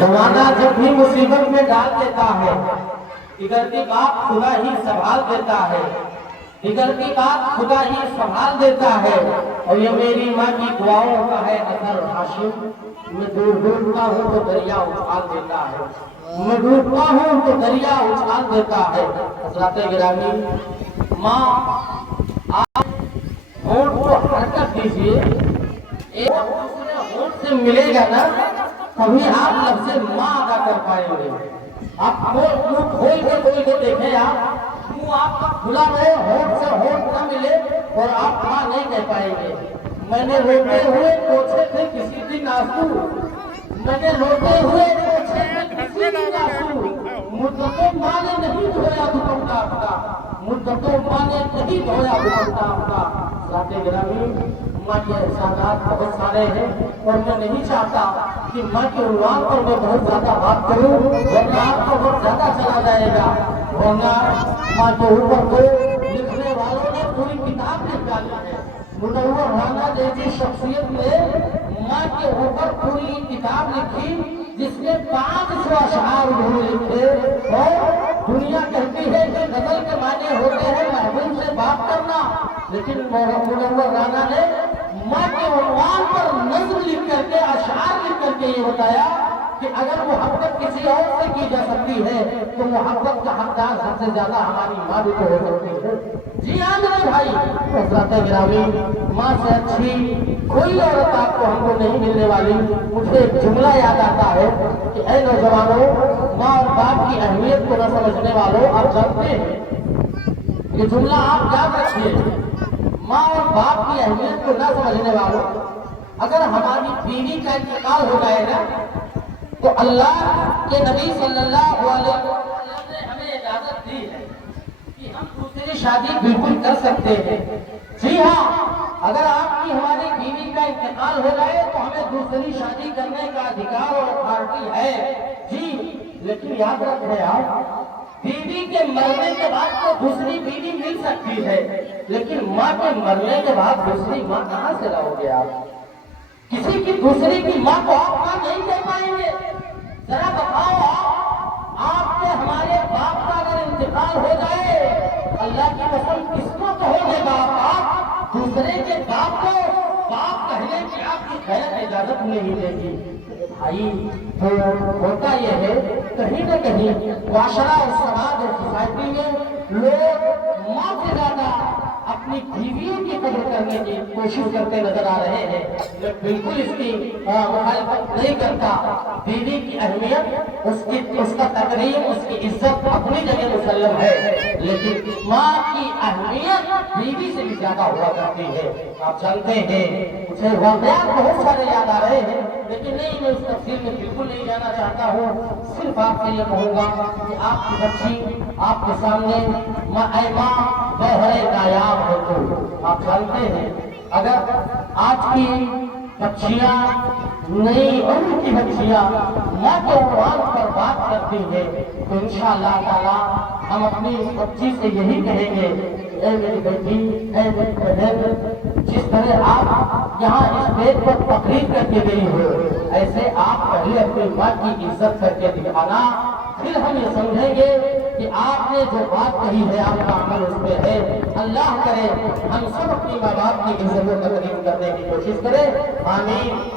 زمانہ جب بھی مصیبت میں ڈال دیتا ہے، بگڑتی بات خدا ہی سنبھال دیتا ہے، بگڑتی بات خدا ہی سنبھال دیتا ہے۔ اور یہ میری ماں کی دعاؤں کا ہے اثر ہاشم، میں ڈوبتا ہوں تو دریا اچھال دیتا ہے، میں ڈوبتا ہوں تو دریا اچھال دیتا ہے۔ حضرات گرامی، ماں آپ ہونٹ کو حرکت دیجئے، ایک دوسرے ہونٹ سے ملے گا نا، تبھی آپ لفظ ماں ادا کر پائیں گے۔ آپ منہ کھول کے دیکھیں، آپ منہ آپ کا کھلا رہے، ہونٹ سے ہونٹ نہ ملے اور آپ ماں نہیں کہہ پائیں گے۔ میں نے روتے ہوئے پوچھے تھے کسی دن آنسو، میں نے روتے ہوئے پوچھے تھے کسی دن آنسو، مدتوں ماں نے نہیں دھویا دوپٹہ اپنا، مدتوں ماں نے نہیں دھویا دوپٹہ اپنا۔ ذات گرامی، ماں کے احسانات بہت سارے ہیں اور میں نہیں چاہتا کہ ماں کے عنوان پر میں بہت زیادہ بات کروں، ورنہ آپ کو بہت زیادہ چلا جائے گا، ورنہ ماں کے اوپر تو لکھنے والوں نے پوری کتاب لکھ ڈالی ہے۔ منور رانا جیسی شخصیت نے ماں کے اوپر پوری کتاب لکھی، جس میں 500 اشعار انہوں نے لکھے، اور دنیا کہتی ہے کہ غزل کے معنی ہوتے ہیں محبوب سے بات کرنا، لیکن منور رانا نے ماں کے عنوان پر نظم لکھ کر کے، اشعار لکھ کر کے یہ بتایا کہ اگر محبت کسی اور سے کی جا سکتی ہے تو محبت کا حقدار سب سے زیادہ ہماری ماں بھی تو ہو سکتی ہے۔ جی ہاں میرے بھائی، حضرات گرامی، ماں سے اچھی کوئی عورت آپ کو ہم کو نہیں ملنے والی۔ مجھے ایک جملہ یاد آتا ہے کہ اے نوجوانوں، ماں اور باپ کی اہمیت کو نہ سمجھنے والوں، آپ جانتے ہیں یہ جملہ آپ یاد رکھیے، ماں اور باپ کی اہمیت کو نہ سمجھنے والوں، اگر ہماری بیوی کا انتقال ہو جائے گا تو اللہ کے نبی صلی اللہ علیہ وسلم نے ہمیں اجازت دی ہے کہ ہم دوسری شادی بالکل کر سکتے ہیں۔ جی ہاں، اگر آپ کی ہماری بیوی کا انتقال ہو جائے تو ہمیں دوسری شادی کرنے کا ادھیکار اور اتھارٹی ہے، جی، لیکن یاد رکھیں آپ، بیوی کے مرنے کے بعد تو دوسری بیوی مل سکتی ہے، لیکن ماں کے مرنے کے بعد دوسری ماں کہاں سے لاؤ گے آپ؟ کسی کی دوسری کی ماں کو آپ ماں نہیں کہہ پائیں گے۔ ذرا بتاؤ، آپ کے ہمارے باپ کا اگر انتقال ہو جائے، اللہ کی قسم کس کو کہو گے باپ؟ آپ دوسرے کے باپ کو باپ کہنے کی آپ کی خیر اجازت نہیں دے گی۔ بھائی، تو ہوتا یہ ہے کہیں نہ کہیں معاشرہ اور سماج اور سوسائٹی میں لوگ ماں سے زیادہ اپنی بیویوں کی قدر کرنے کی کوشش کرتے نظر آ رہے ہیں۔ میں بالکل اس کی مخالفت نہیں کرتا، بیوی کی اہمیت، اس کا تقریم، اس کی عزت اپنی جگہ مسلم ہے، لیکن ماں کی اہمیت بیوی سے بھی زیادہ ہوا کرتی ہے۔ آپ جانتے ہیں، مجھے واقعات بہت سارے یاد آ رہے ہیں، لیکن نہیں، میں اس تفصیل میں بالکل نہیں جانا چاہتا ہوں۔ صرف آپ سے یہ کہوں گا کہ آپ کی بچی آپ کے سامنے اے ماں بہرے نایاب ہو تو آپ جانتے ہیں، اگر آج کی بچیاں، نئی عمر کی بچیاں ماں کے عنوان پر بات کرتی ہیں تو انشاءاللہ تعالی ہم اپنی اس بچی سے یہی کہیں گے، اے میری بیٹی، اے میری بہن، جس طرح آپ یہاں اس بیت پر تقریر کر کے گئی ہو، ایسے آپ پہلے اپنی ماں کی عزت کر کے دکھانا، پھر ہم یہ سمجھیں گے کہ آپ نے جو بات کہی ہے آپ کا عمل اس پہ ہے۔ اللہ کرے ہم سب اپنی ماں باپ کی عزت و تقریم کرنے کی کوشش کریں۔ آمین۔